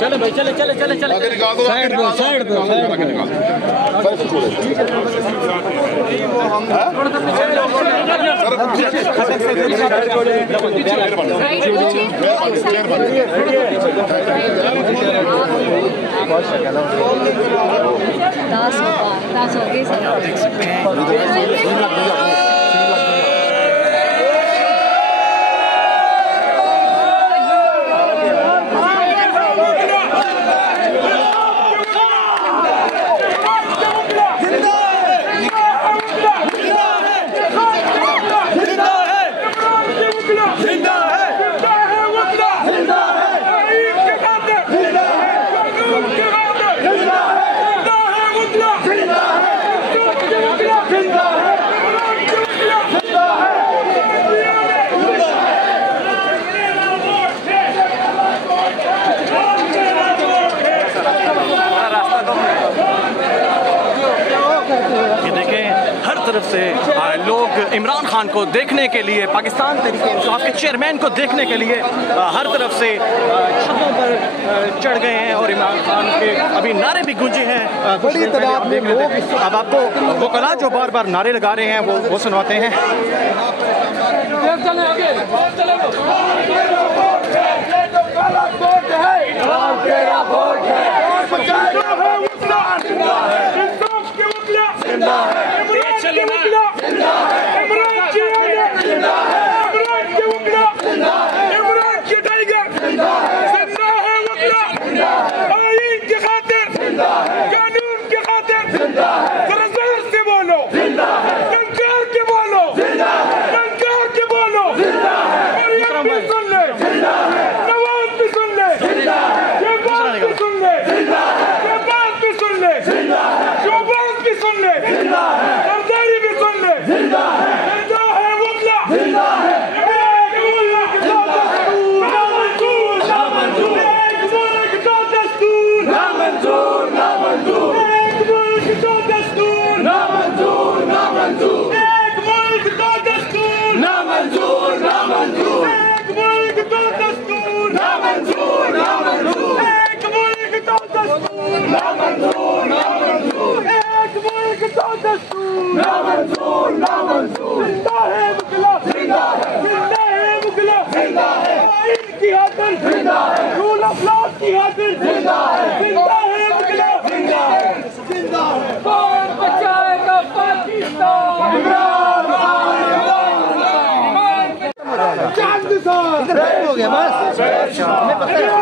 चले भाई चले चले चले चले साइड पे साइड पे देख सकते हैं। तरफ से लोग इमरान खान को देखने के लिए, पाकिस्तान तहरीक इंसाफ के चेयरमैन को देखने के लिए हर तरफ से छतों पर चढ़ गए हैं और इमरान खान के अभी नारे भी गूंजे हैं बड़ी तादाद में लोग। अब आपको वो कला जो बार बार नारे लगा रहे हैं वो सुनवाते हैं। हो गया बस।